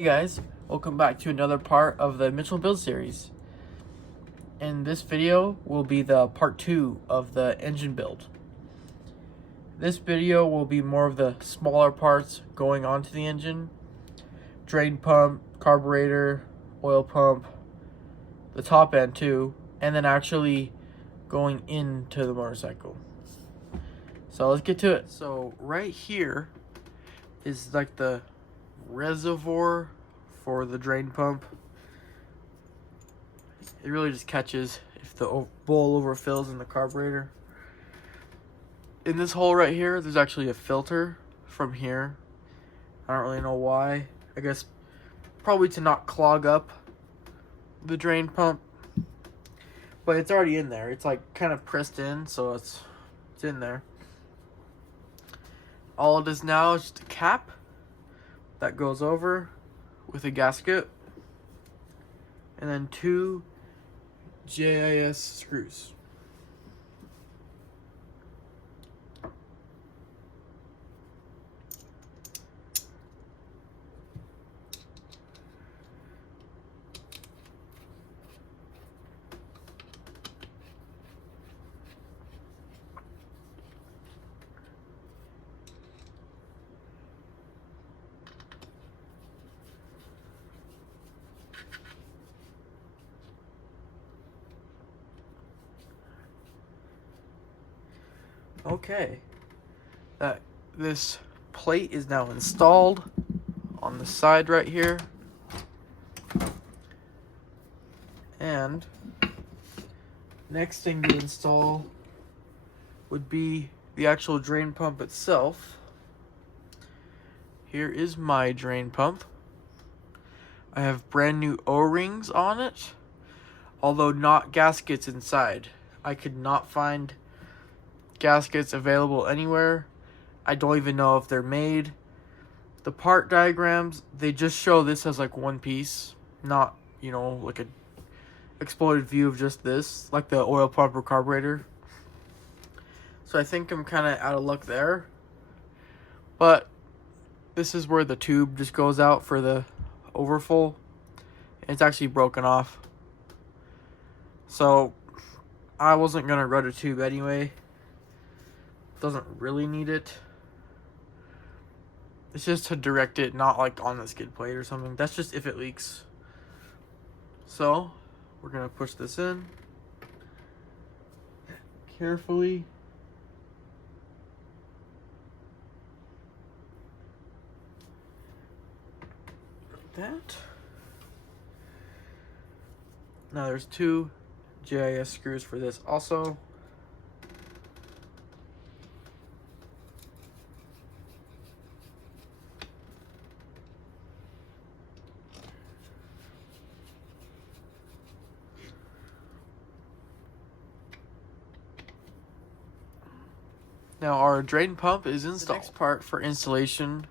Hey guys, welcome back to another part of the Mitchell Build series. In this video will be the part 2 of the engine build. This video will be more of the smaller parts going onto the engine. Drain pump, carburetor, oil pump, the top end too, and then actually going into the motorcycle. So let's get to it. So right here is like the reservoir for the drain pump. It really just catches if the bowl overfills in the carburetor. In this hole right here, there's actually a filter from here. I don't really know why. I guess probably to not clog up the drain pump. But it's already in there. It's like kind of pressed in, so it's in there. All it is now is just a cap that goes over with a gasket, and then 2 JIS screws. Okay, this plate is now installed on the side right here, and next thing to install would be the actual drain pump itself. Here is my drain pump. I have brand new O-rings on it, although not gaskets inside. I could not find gaskets available anywhere. I don't even know if they're made. The part diagrams, they just show this as like one piece, not, you know, like a exploded view of just this, like the oil pump or carburetor. So I think I'm kind of out of luck there. But this is where the tube just goes out for the overfull. It's actually broken off. So I wasn't gonna run a tube anyway. Doesn't really need it. It's just to direct it, not like on the skid plate or something. That's just if it leaks. So we're gonna push this in carefully. Like that. Now there's 2 JIS screws for this also. Now our drain pump is installed. The next part for installation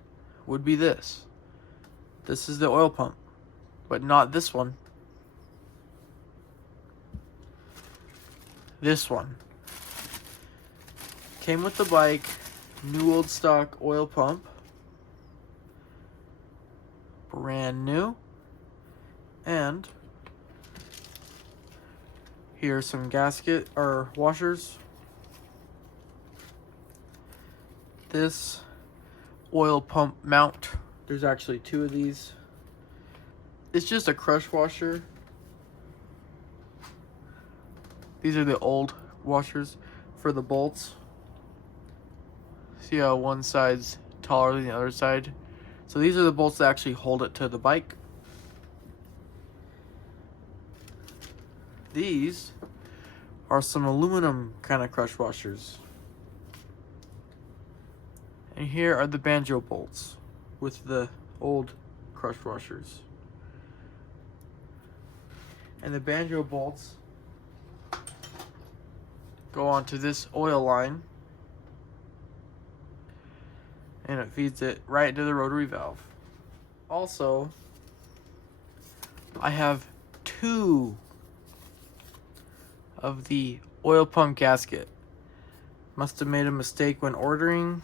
would be this. This is the oil pump, but not this one. This one. Came with the bike, new old stock oil pump. Brand new. And here's some gasket or washers. This oil pump mount, there's actually 2 of these. It's just a crush washer. These are the old washers for the bolts. See how one side's taller than the other side? So these are the bolts that actually hold it to the bike. These are some aluminum kind of crush washers. And here are the banjo bolts with the old crush washers. And the banjo bolts go onto this oil line, and it feeds it right into the rotary valve. Also, I have 2 of the oil pump gasket. Must have made a mistake when ordering.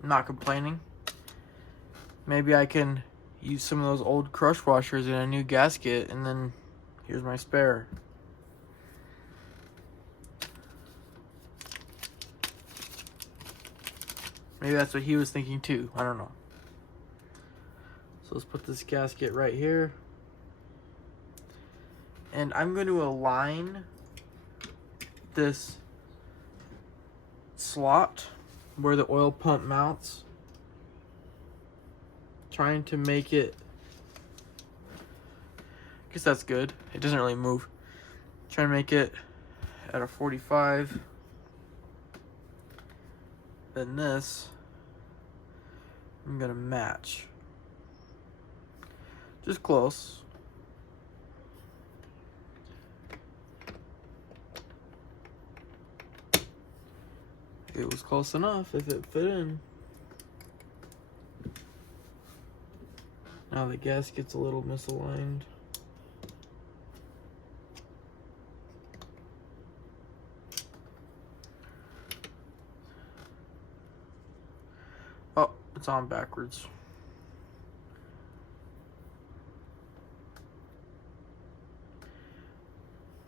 I'm not complaining. Maybe I can Use some of those old crush washers in a new gasket, and then here's my spare. Maybe that's what he was thinking too. I don't know. So let's put this gasket right here. And I'm going to align this slot where the oil pump mounts, trying to make it, I guess that's good, it doesn't really move. Trying to make it at a 45. Then this I'm gonna match just close. It was close enough if it fit in. Now the gasket's a little misaligned. Oh, it's on backwards.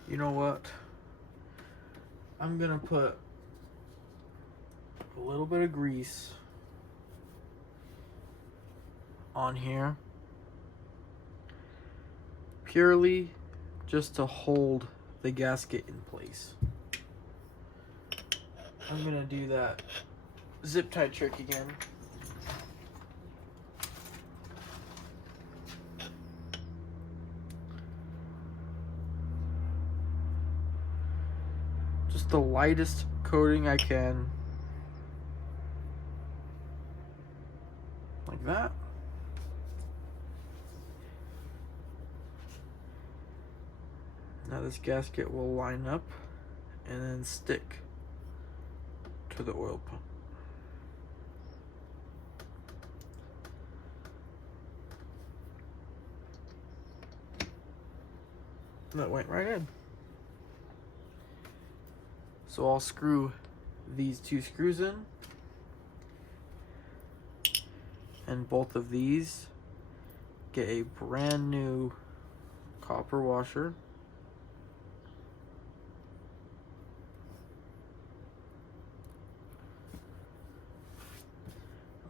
You know what? I'm gonna put a little bit of grease on here, purely just to hold the gasket in place. I'm gonna do that zip tie trick again. Just the lightest coating I can. Like that. Now this gasket will line up and then stick to the oil pump. And that went right in. So I'll screw these two screws in, and both of these get a brand new copper washer.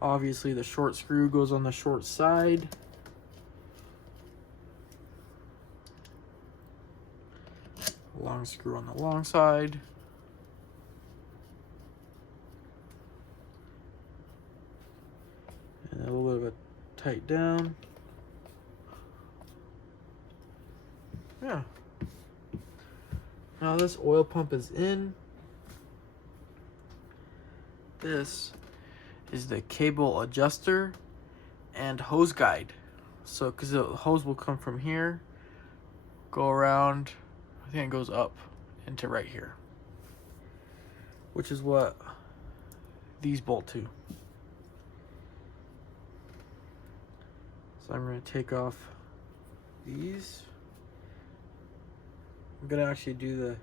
Obviously the short screw goes on the short side. Long screw on the long side. And a little bit of a tight down. Yeah. Now this oil pump is in. This is the cable adjuster and hose guide. So, because the hose will come from here, go around, I think it goes up into right here, which is what these bolt to. So I'm going to take off these. I'm going to actually do the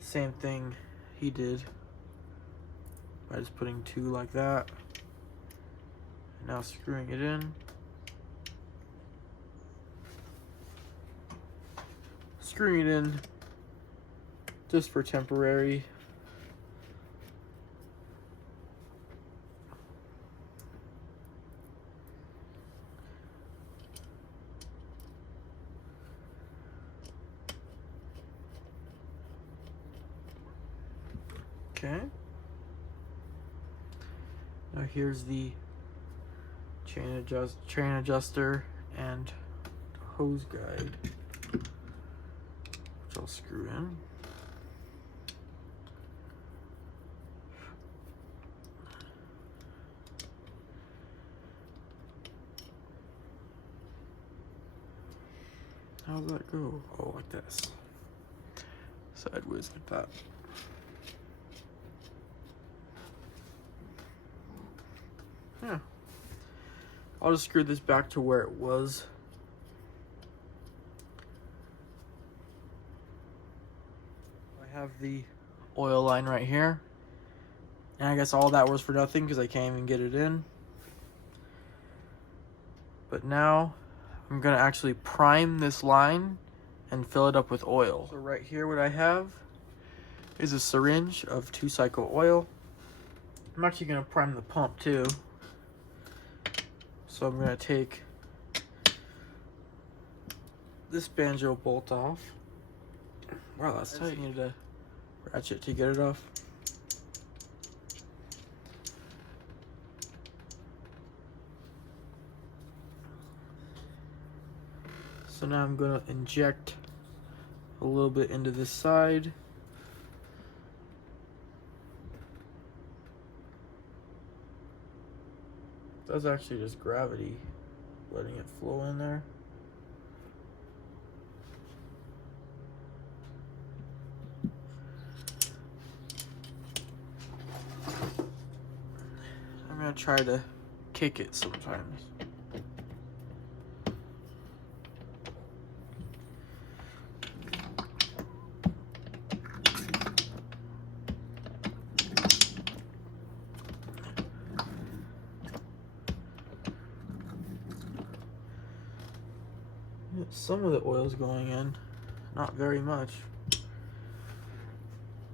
same thing he did by just putting two like that. And now screwing it in. Screwing it in just for temporary. Okay. Now here's the chain adjuster and hose guide, which I'll screw in. How does that go? Oh, like this. Sideways like that. Yeah. I'll just screw this back to where it was. I have the oil line right here. And I guess all that was for nothing because I can't even get it in. But now I'm gonna actually prime this line and fill it up with oil. So right here what I have is a syringe of 2-cycle oil. I'm actually gonna prime the pump too. So I'm gonna take this banjo bolt off. Wow, that's tight. You need a ratchet to get it off. So now I'm gonna inject a little bit into this side. That's actually just gravity letting it flow in there. I'm gonna try to kick it sometimes. Some of the oil's going in, not very much.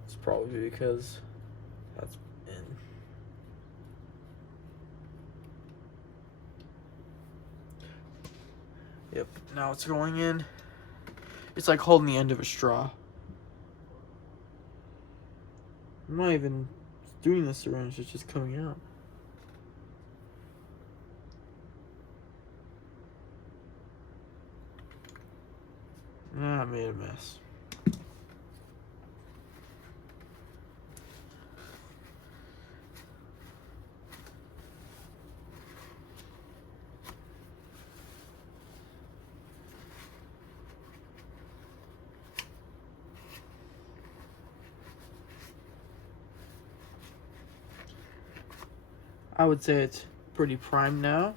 It's probably because that's in. Yep, now it's going in. It's like holding the end of a straw. I'm not even doing the syringe, it's just coming out. I made a mess. I would say it's pretty primed now.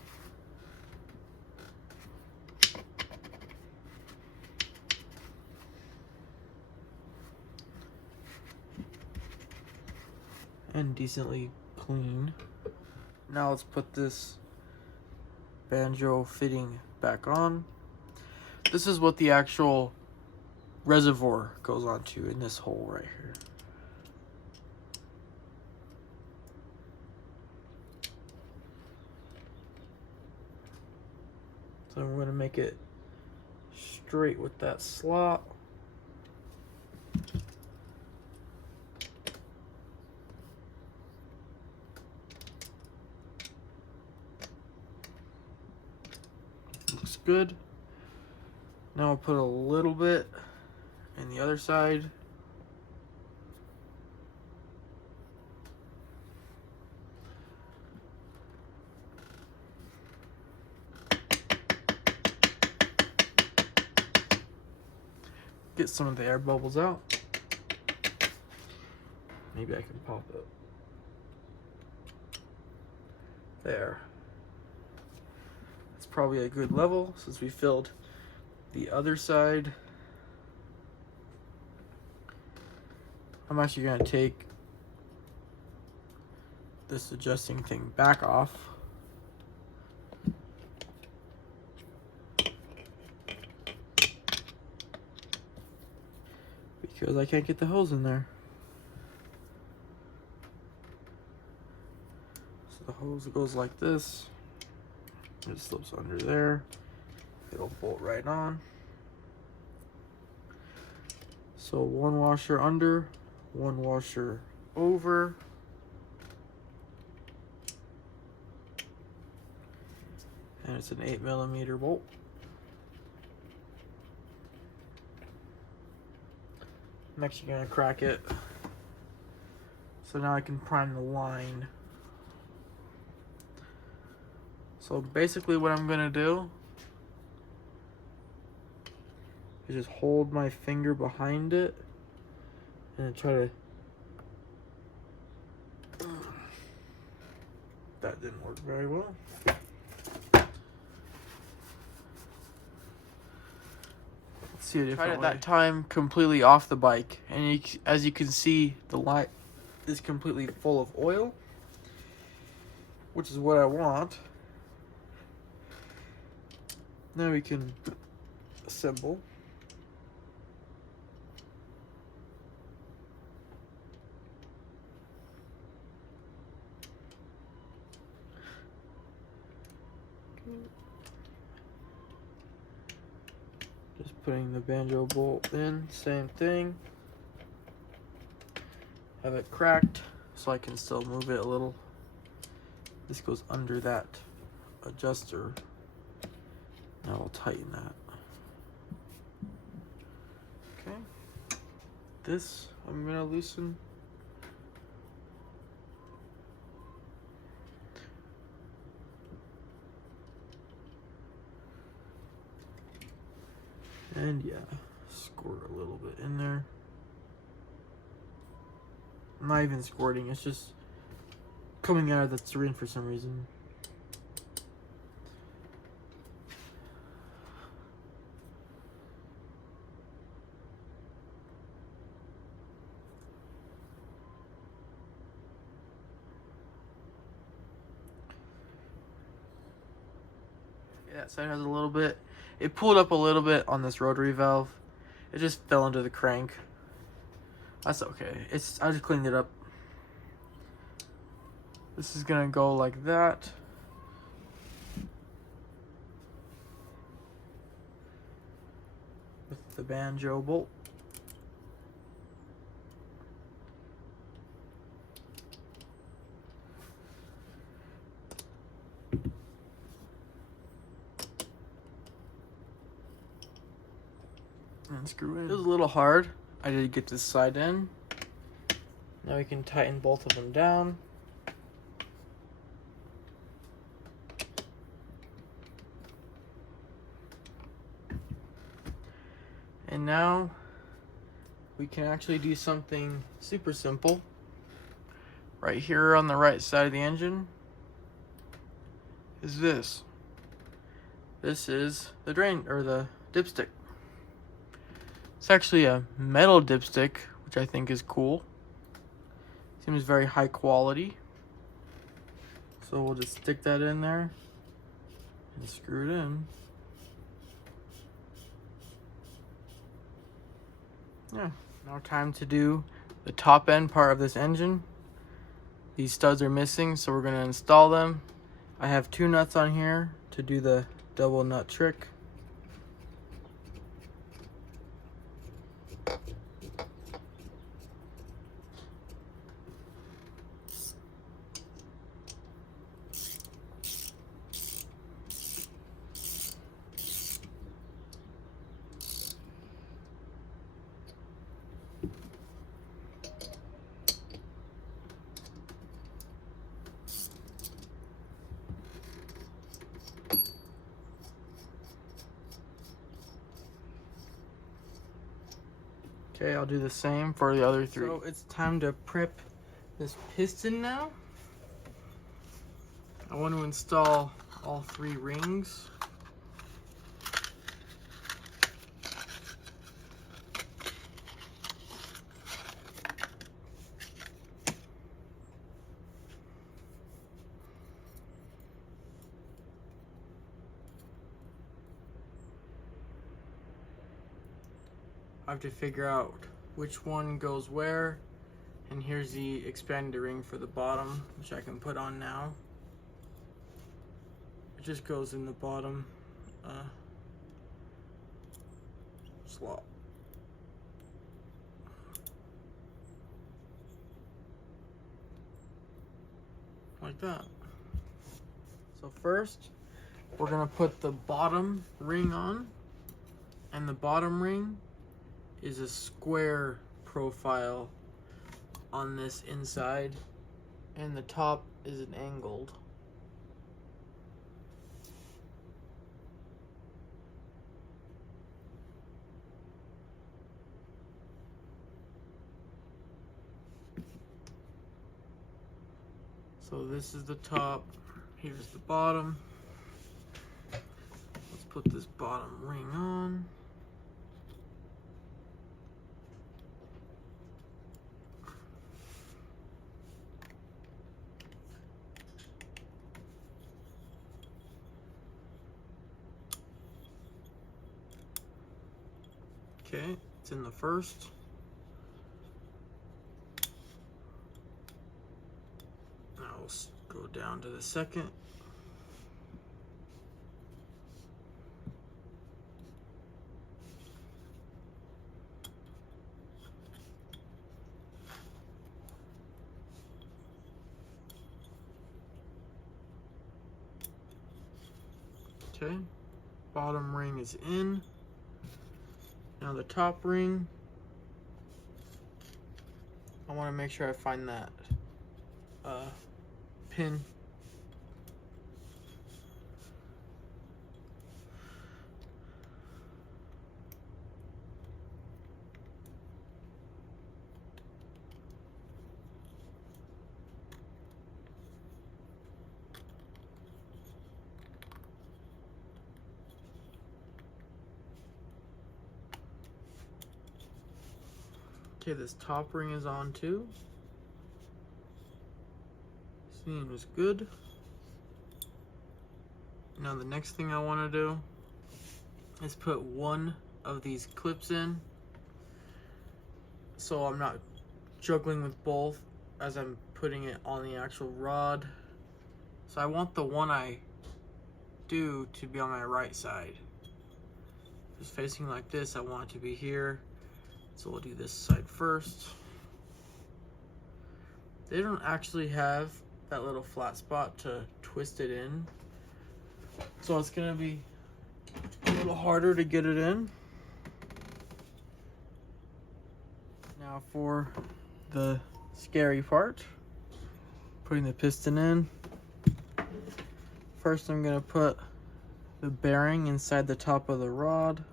And decently clean. Now let's put this banjo fitting back on. This is what the actual reservoir goes onto in this hole right here. So I'm going to make it straight with that slot. Looks good. Now I'll put a little bit in the other side. Get some of the air bubbles out. Maybe I can pop it. There. It's probably a good level since we filled the other side. I'm actually going to take this adjusting thing back off. Because I can't get the hose in there. So the hose goes like this. It slips under there. It'll bolt right on. So one washer under, one washer over. And it's an 8mm bolt. I'm actually gonna crack it. So now I can prime the line. So basically what I'm gonna do is just hold my finger behind it and try to... That didn't work very well. See a different way. At that time completely off the bike, and as you can see, the light is completely full of oil, which is what I want. Now we can assemble. Just putting the banjo bolt in, same thing. Have it cracked so I can still move it a little. This goes under that adjuster. Now I'll tighten that. Okay. This I'm gonna loosen. And yeah, squirt a little bit in there. I'm not even squirting, it's just coming out of the syringe for some reason. Yeah, that side has a little bit. It pulled up a little bit on this rotary valve. It just fell into the crank. That's okay. I just cleaned it up. This is gonna go like that. With the banjo bolt. And screw in. It was a little hard. I did get this side in. Now we can tighten both of them down. And now we can actually do something super simple. Right here on the right side of the engine is this. This is the drain, or the dipstick. It's actually a metal dipstick, which I think is cool. Seems very high quality. So we'll just stick that in there and screw it in. Yeah, now time to do the top end part of this engine. These studs are missing, so we're gonna install them. I have 2 nuts on here to do the double nut trick. Okay, I'll do the same for the other 3. So it's time to prep this piston now. I want to install all 3 rings. I have to figure out which one goes where, and here's the expander ring for the bottom, which I can put on now. It just goes in the bottom slot. Like that. So first, we're gonna put the bottom ring on, and the bottom ring is a square profile on this inside, and the top is an angled. So this is the top, here's the bottom. Let's put this bottom ring on. Okay, it's in the first. Now we'll go down to the second. Okay, bottom ring is in. Now the top ring, I want to make sure I find that pin. Okay, this top ring is on too. Seems good. Now the next thing I want to do is put one of these clips in, so I'm not juggling with both as I'm putting it on the actual rod. So I want the one I do to be on my right side. If it's facing like this, I want it to be here. So we'll do this side first. They don't actually have that little flat spot to twist it in, so it's gonna be a little harder to get it in. Now for the scary part, putting the piston in. First I'm gonna put the bearing inside the top of the rod.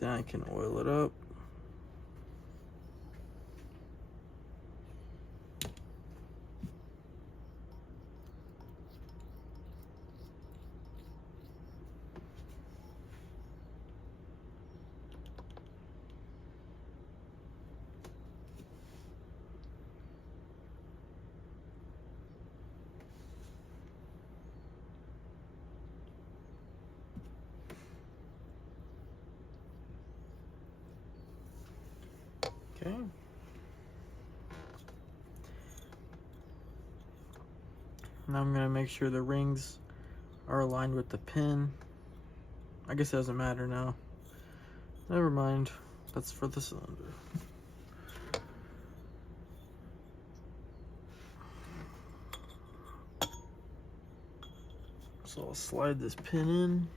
Then I can oil it up. Okay. Now I'm gonna make sure the rings are aligned with the pin. I guess it doesn't matter now. Never mind. That's for the cylinder. So I'll slide this pin in.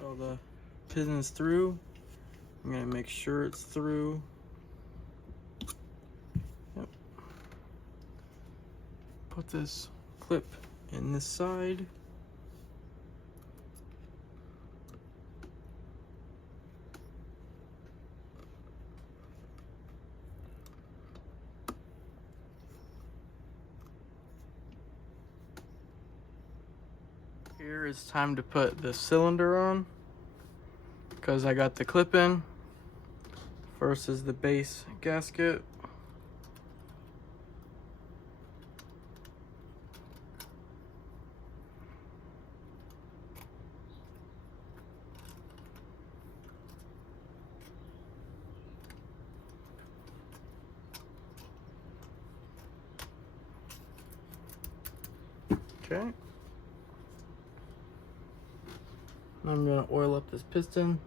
So the piston is through. I'm gonna make sure it's through. Yep. Put this clip in this side. Here it's time to put the cylinder on, because I got the clip in. First is the base gasket. Okay. I'm gonna oil up this piston.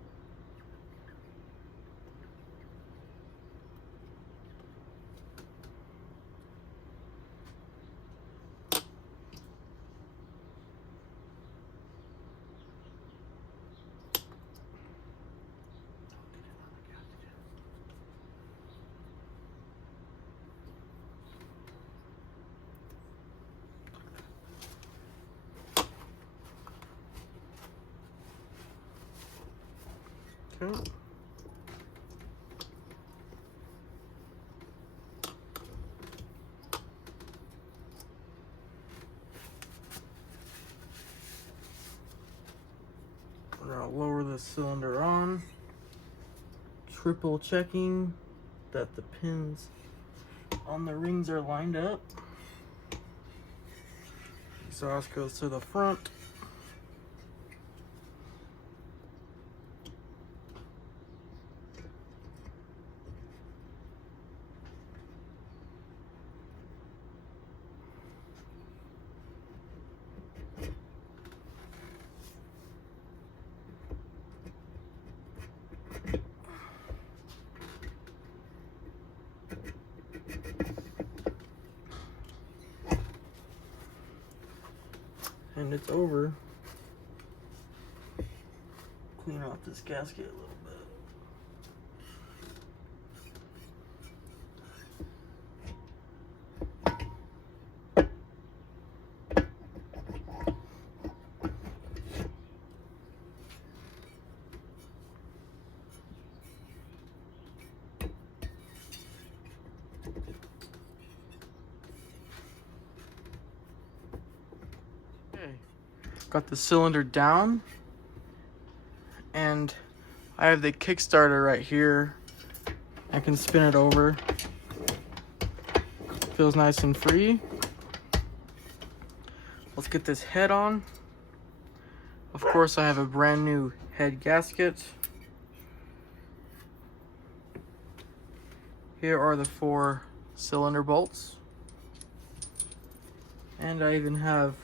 Okay. the cylinder on, triple checking that the pins on the rings are lined up. Exhaust goes to the front. And it's over. Clean off this gasket a little bit. Got the cylinder down, and I have the Kickstarter right here. I can spin it over. Feels nice and free. Let's get this head on. Of course, I have a brand new head gasket. Here are the 4 cylinder bolts. And I even have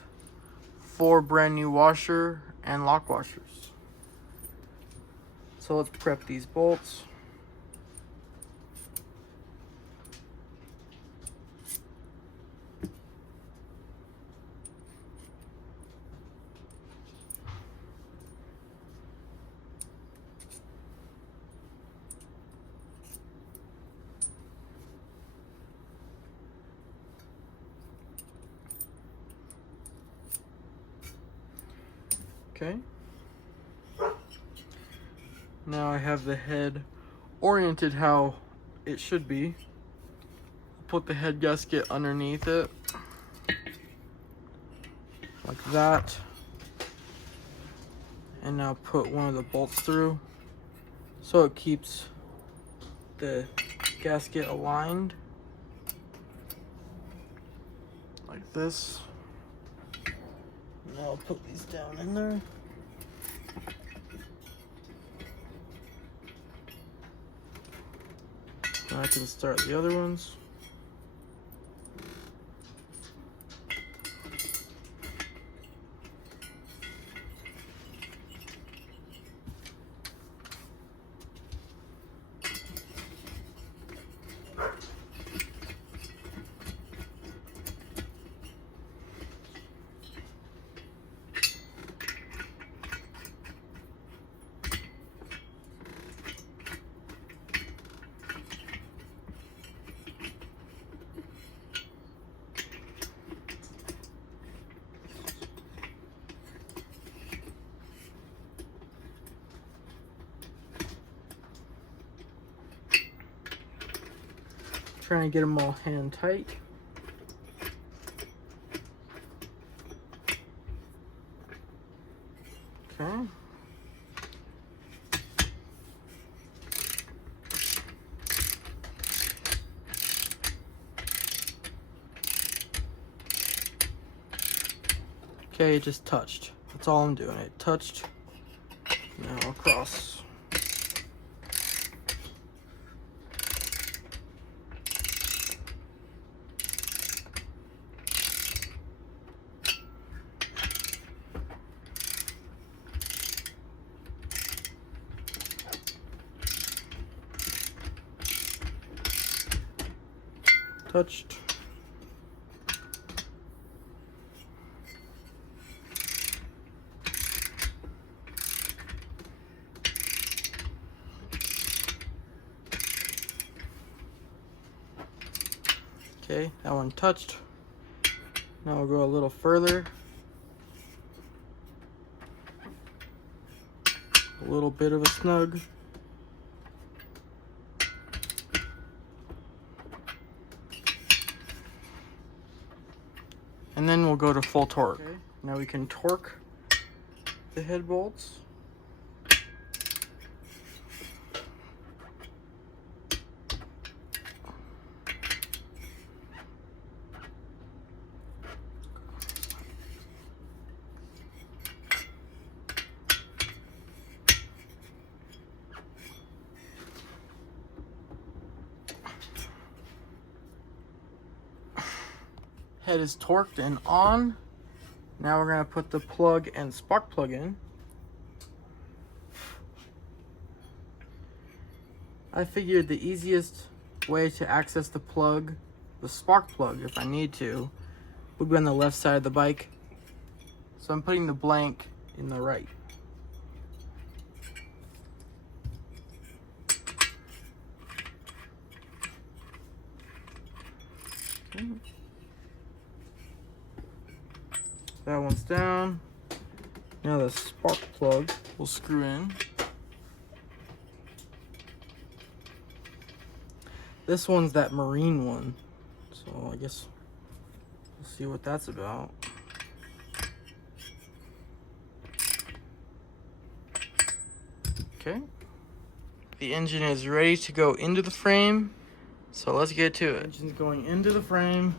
4 brand new washer and lock washers. So let's prep these bolts. Okay. Now I have the head oriented how it should be. Put the head gasket underneath it, like that. And now put one of the bolts through so it keeps the gasket aligned, like this. Now I'll put these down in there. Now I can start the other ones. Trying to get them all hand tight. Okay. Okay, it just touched. That's all I'm doing. It touched. Now across. Touched. Okay, that one touched. Now we'll go a little further. A little bit of a snug. And then we'll go to full torque. Okay. Now we can torque the head bolts. head is torqued and on. Now we're gonna put the plug and spark plug in. I figured the easiest way to access the plug, the spark plug if I need to, would be on the left side of the bike. So I'm putting the blank in the right. Okay. That one's down. Now the spark plug will screw in. This one's that marine one, so I guess we'll see what that's about. Okay. The engine is ready to go into the frame, so let's get to it. Engine's going into the frame.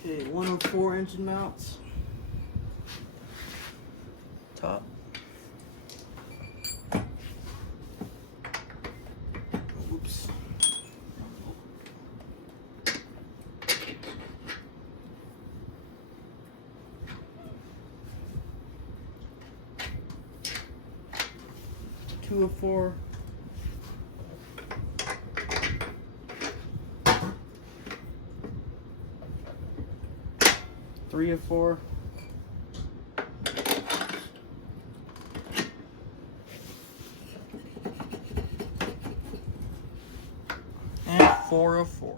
Okay, 104 engine mounts. Top. Oops. 204. 304. And 404.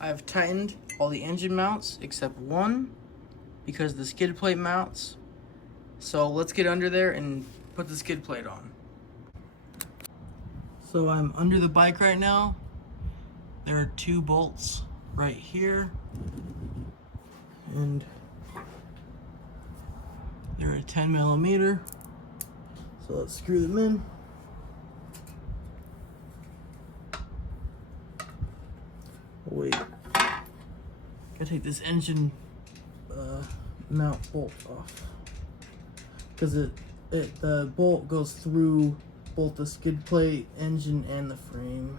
I've tightened all the engine mounts except one because the skid plate mounts. So let's get under there and put the skid plate on. So I'm under the bike right now. There are 2 bolts right here. And they're a 10mm. So let's screw them in. Oh, wait. Gotta take this engine mount bolt off. Because the bolt goes through both the skid plate, engine, and the frame.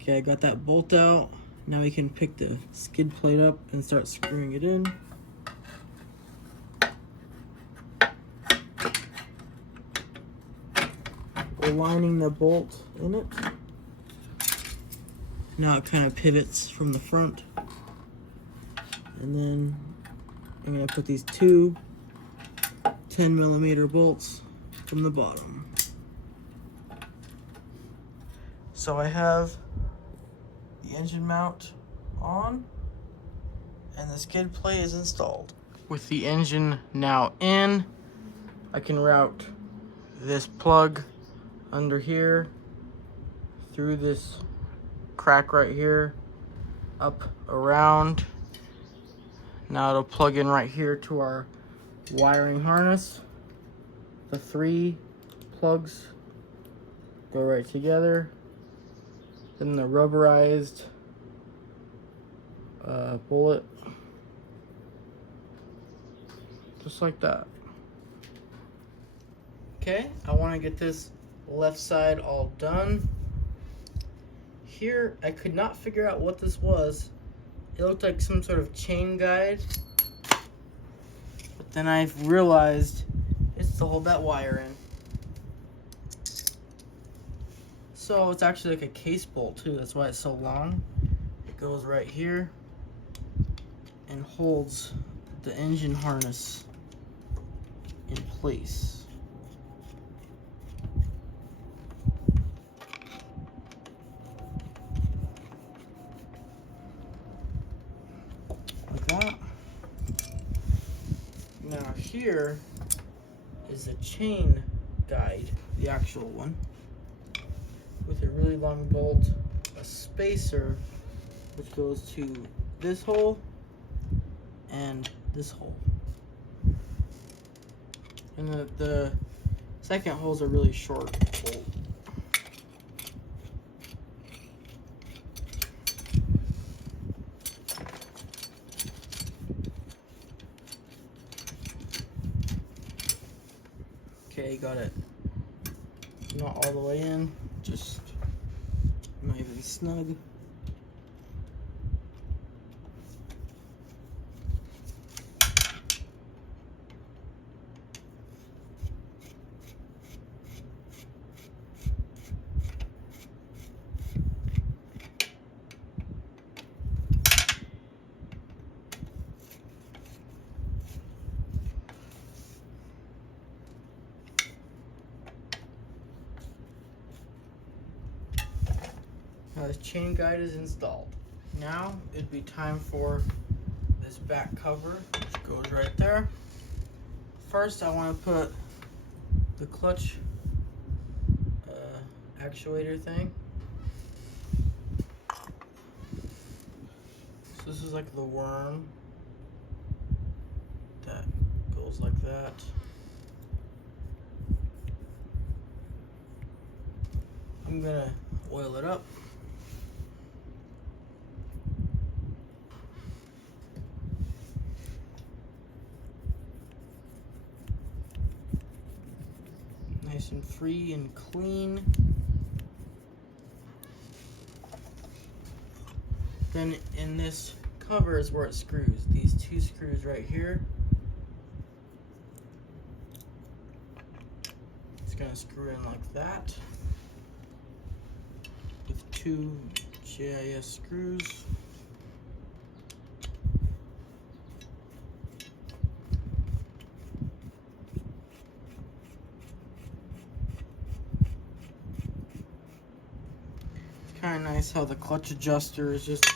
Okay, I got that bolt out. Now we can pick the skid plate up and start screwing it in. We're lining the bolt in it. Now it kind of pivots from the front. And then I'm gonna put these 2 10mm bolts from the bottom. So I have the engine mount on and the skid plate is installed. With the engine now in, I can route this plug under here through this crack right here, up around. Now it'll plug in right here to our wiring harness. The 3 plugs go right together. Then the rubberized bullet, just like that. Okay, I want to get this left side all done. Here, I could not figure out what this was. It looked like some sort of chain guide. But then I realized it's to hold that wire in. So it's actually like a case bolt too. That's why it's so long. It goes right here. and holds the engine harness in place. Like that. Now here is a chain guide, the actual one, with a really long bolt, a spacer, which goes to this hole and this hole. And the second hole's a really short bolt. Okay, got it. Not all the way in, just not even snug. Now this chain guide is installed. Now it'd be time for this back cover, which goes right there. First, I want to put the clutch actuator thing. So this is like the worm that goes like that. I'm gonna oil it up. Nice and free and clean. Then in this cover is where it screws. These two screws right here. It's gonna screw in like that with two GIS screws. Kind of nice how the clutch adjuster is just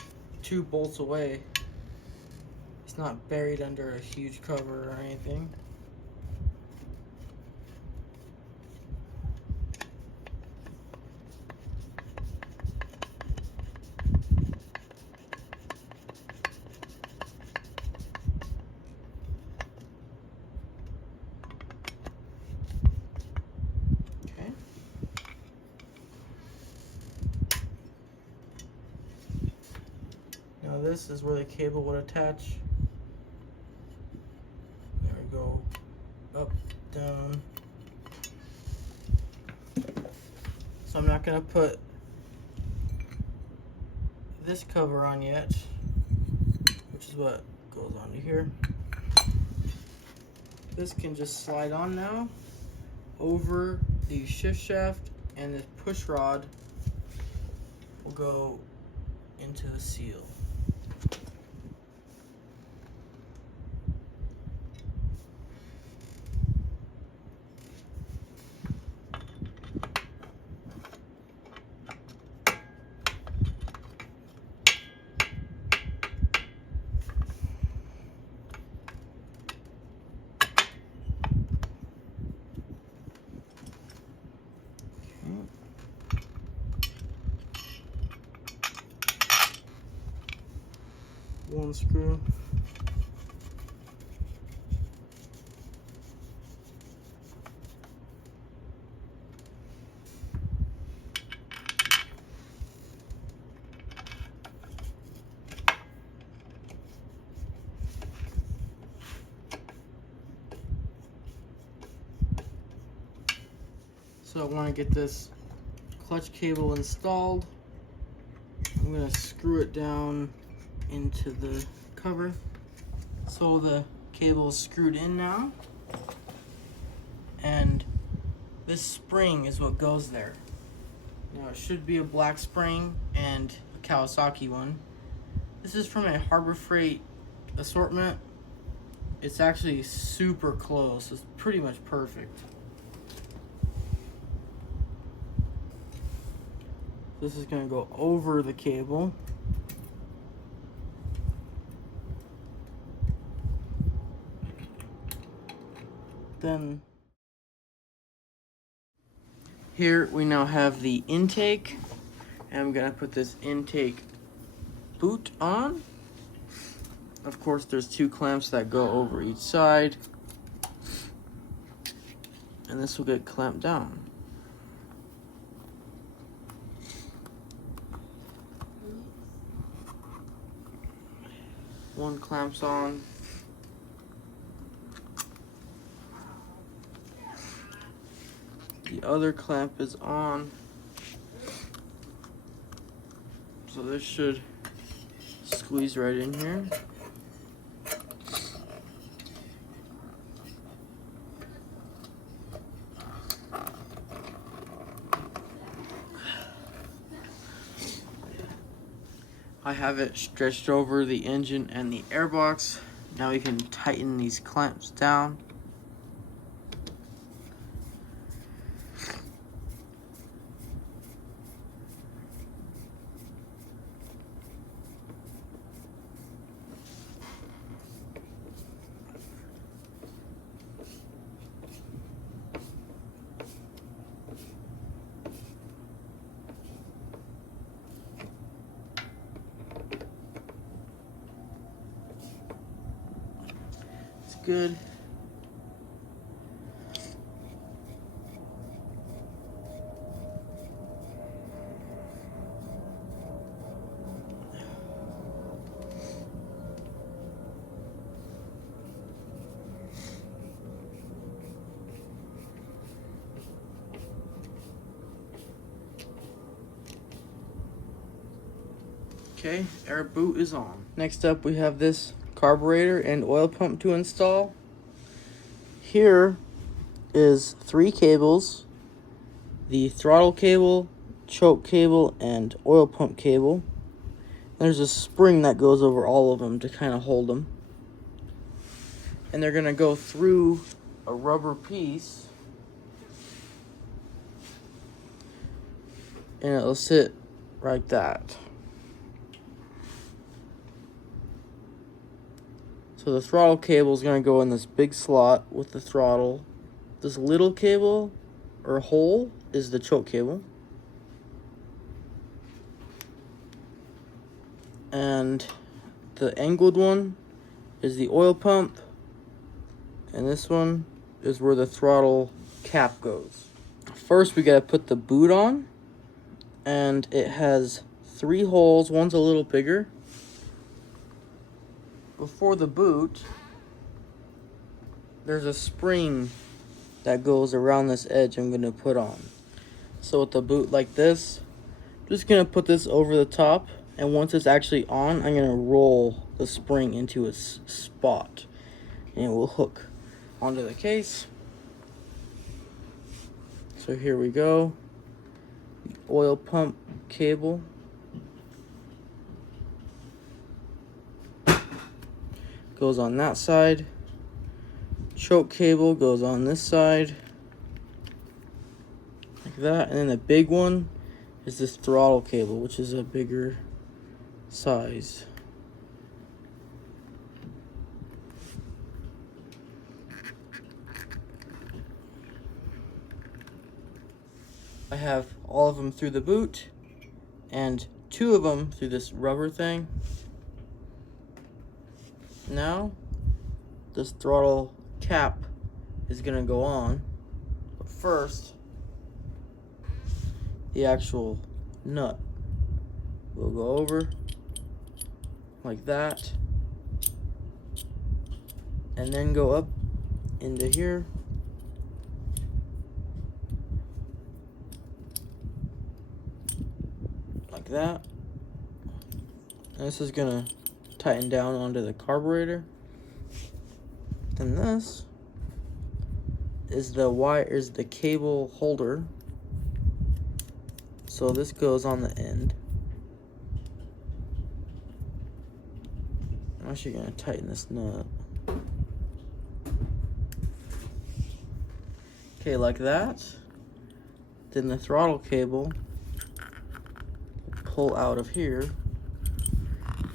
2 bolts away. It's not buried under a huge cover or anything. Now this is where the cable would attach. There we go. Up, down. So I'm not going to put this cover on yet, which is what goes onto here. This can just slide on now over the shift shaft, and this push rod will go into the seal. One screw. So I want to get this clutch cable installed. I'm going to screw it down into the cover. So the cable is screwed in now, and this spring is what goes there. Now it should be a black spring and a Kawasaki one. This is from a Harbor Freight assortment, it's actually super close. It's pretty much perfect. This is going to go over the cable. Then here we now have the intake, and I'm going to put this intake boot on. Of course, there's 2 clamps that go over each side, and this will get clamped down. One clamp's on. The other clamp is on. So this should squeeze right in here. I have it stretched over the engine and the airbox. Now we can tighten these clamps down. Good. Okay, our boot is on. Next up we have this carburetor and oil pump to install. Here is 3 cables: the throttle cable, choke cable, and oil pump cable. There's a spring that goes over all of them to kind of hold them. And they're gonna go through a rubber piece, and it'll sit like that. So the throttle cable is going to go in this big slot with the throttle. This little cable or hole is the choke cable. And the angled one is the oil pump. And this one is where the throttle cap goes. First we got to put the boot on. And it has 3 holes. One's a little bigger. Before the boot, there's a spring that goes around this edge I'm going to put on. So with the boot like this, I'm just going to put this over the top, and once it's actually on, I'm going to roll the spring into its spot, and it will hook onto the case. So here we go. The oil pump cable. Goes on that side. Choke cable goes on this side, like that. And then the big one is this throttle cable, which is a bigger size. I have all of them through the boot and 2 of them through this rubber thing. Now, this throttle cap is going to go on, but first, the actual nut will go over like that, and then go up into here, like that. And this is going to tighten down onto the carburetor. Then this is the cable holder. So this goes on the end, I'm actually gonna tighten this nut. Okay, like that. Then the throttle cable will pull out of here.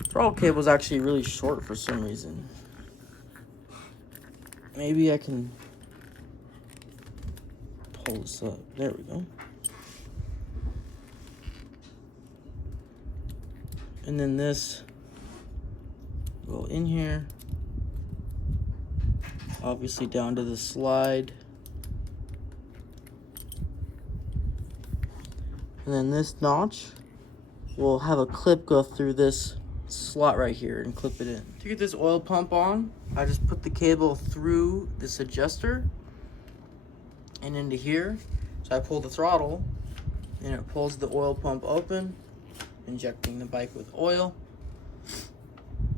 Throttle cable is actually really short for some reason. Maybe I can pull this up. There we go. And then this go in here. Obviously down to the slide. And then this notch will have a clip go through this slot right here and clip it in. To get this oil pump on, I just put the cable through this adjuster and into here. So I pull the throttle and it pulls the oil pump open, injecting the bike with oil.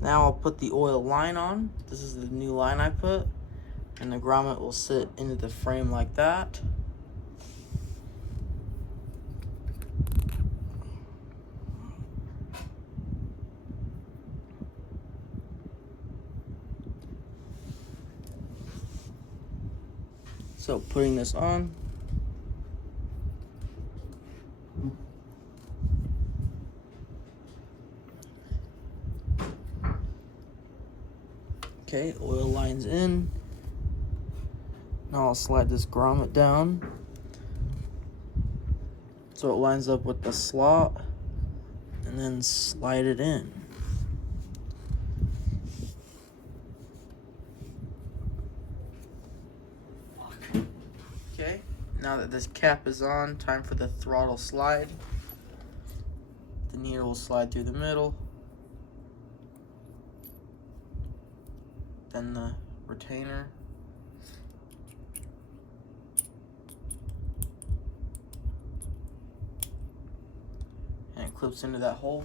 Now I'll put the oil line on. This is the new line I put, and the grommet will sit into the frame like that. So putting this on. Okay, oil lines in. Now I'll slide this grommet down so it lines up with the slot, and then slide it in. Okay, now that this cap is on, time for the throttle slide. The needle will slide through the middle. Then the retainer. And it clips into that hole.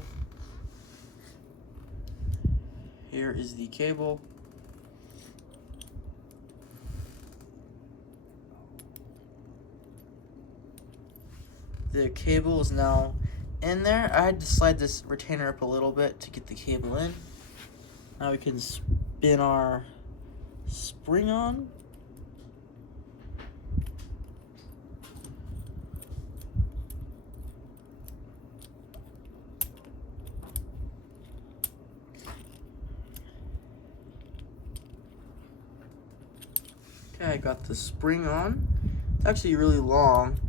Here is the cable. The cable is now in there. I had to slide this retainer up a little bit to get the cable in. Now we can spin our spring on. Okay, I got the spring on. It's actually really long,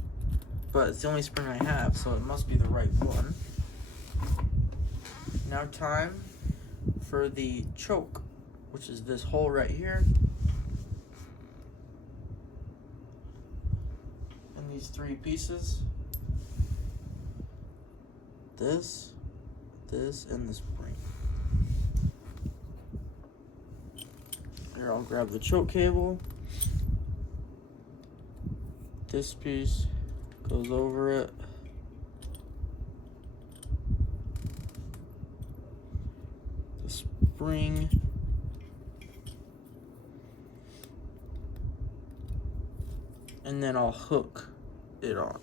but it's the only spring I have, so it must be the right one. Now time for the choke, which is this hole right here. And these three pieces. This, and the spring. Here, I'll grab the choke cable. This piece goes over it. The spring. And then I'll hook it on.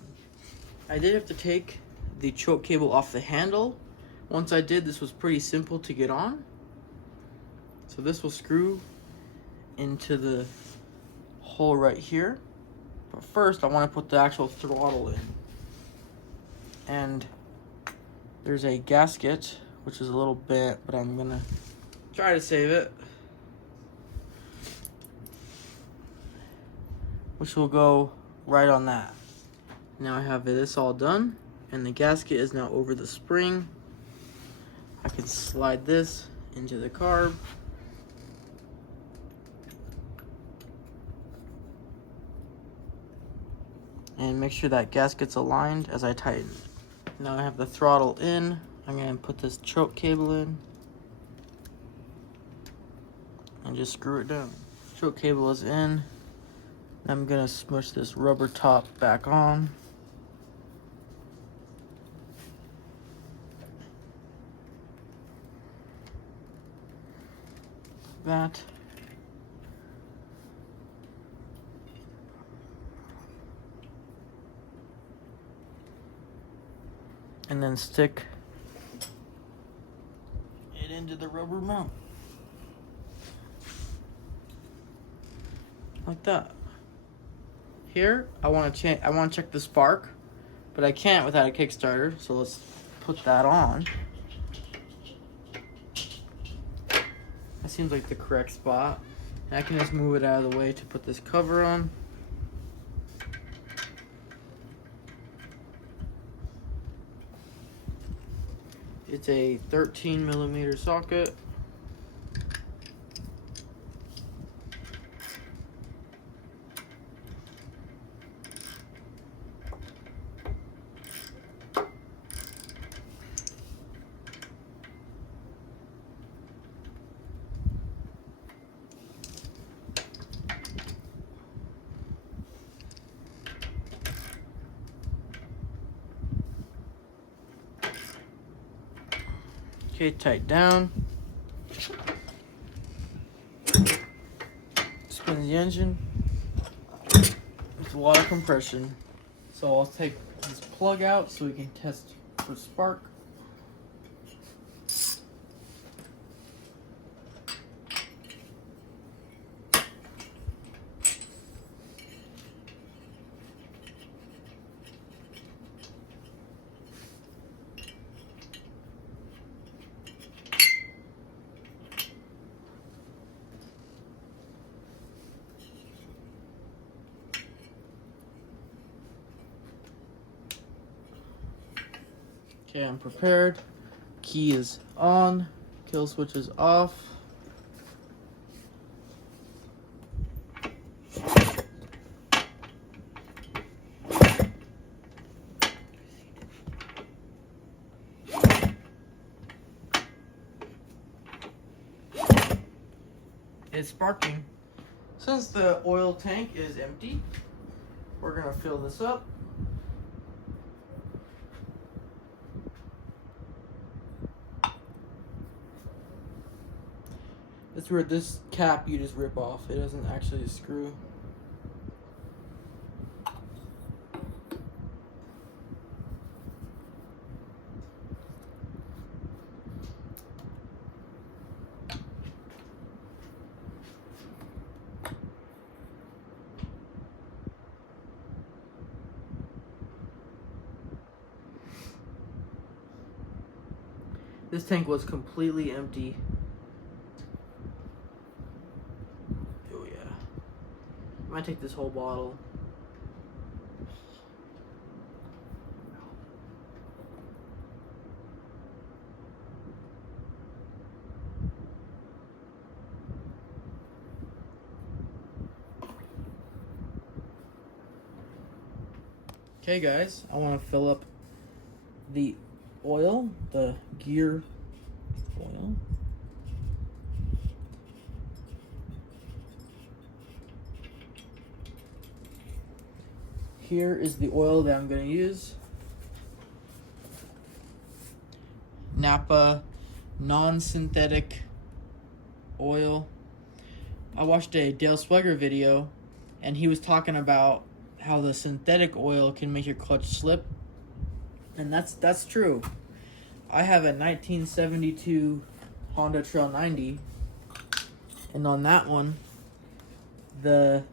I did have to take the choke cable off the handle. Once I did, this was pretty simple to get on. So this will screw into the hole right here. But first, I want to put the actual throttle in. And there's a gasket, which is a little bent, but I'm gonna try to save it. Which will go right on that. Now I have this all done, and the gasket is now over the spring. I can slide this into the carb. And make sure that gasket's aligned as I tighten. Now I have the throttle in. I'm gonna put this choke cable in and just screw it down. Choke cable is in. I'm gonna smush this rubber top back on. That. And then stick it into the rubber mount. like that. Here, I want to check the spark, but I can't without a Kickstarter. So let's put that on. That seems like the correct spot. And I can just move it out of the way to put this cover on. It's a 13mm socket. Okay, tight down. Spin the engine with a lot of compression. So I'll take this plug out so we can test for spark. Okay, I'm prepared. Key is on. Kill switch is off. It's sparking. Since the oil tank is empty, we're gonna fill this up. It's where this cap you just rip off. It doesn't actually screw. This tank was completely empty. Oh yeah. I might take this whole bottle. Okay guys, I want to fill up the oil, the gear oil. Here is the oil that I'm going to use. Napa non-synthetic oil. I watched a Dale Swigger video and he was talking about how the synthetic oil can make your clutch slip. And that's true. I have a 1972 Honda Trail 90, and on that one, the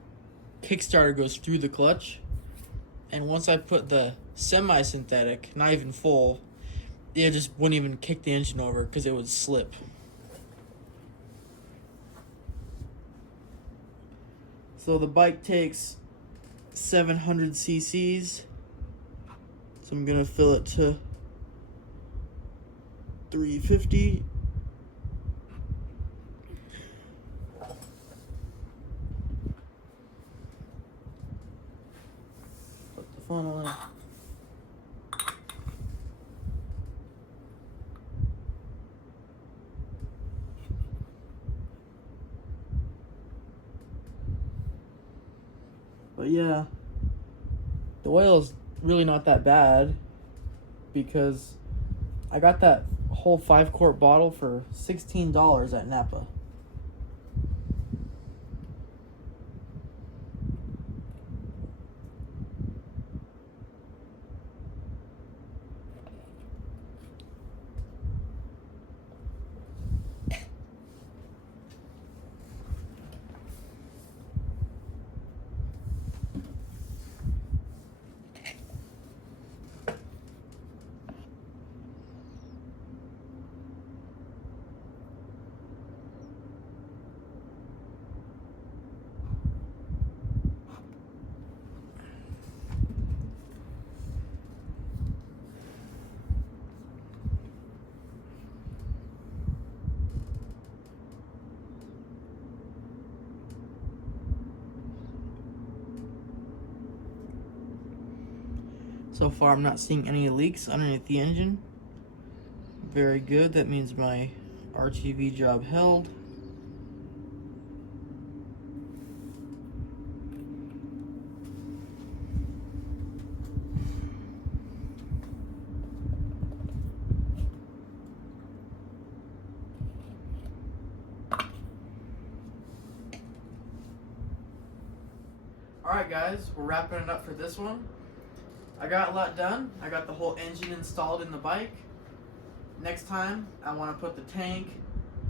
Kickstarter goes through the clutch, and once I put the semi-synthetic, not even full, it just wouldn't even kick the engine over because it would slip. So the bike takes 700 cc's. So I'm gonna fill it to 350. Put the funnel in. But yeah, the oil is really not that bad because I got that whole 5-quart bottle for $16 at Napa. So far I'm not seeing any leaks underneath the engine. Very good, that means my RTV job held. Alright guys, we're wrapping it up for this one. I got a lot done. I got the whole engine installed in the bike. Next time, I want to put the tank,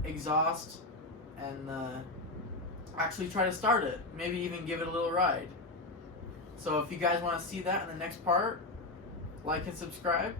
exhaust, and actually try to start it. Maybe even give it a little ride. So if you guys want to see that in the next part, like and subscribe.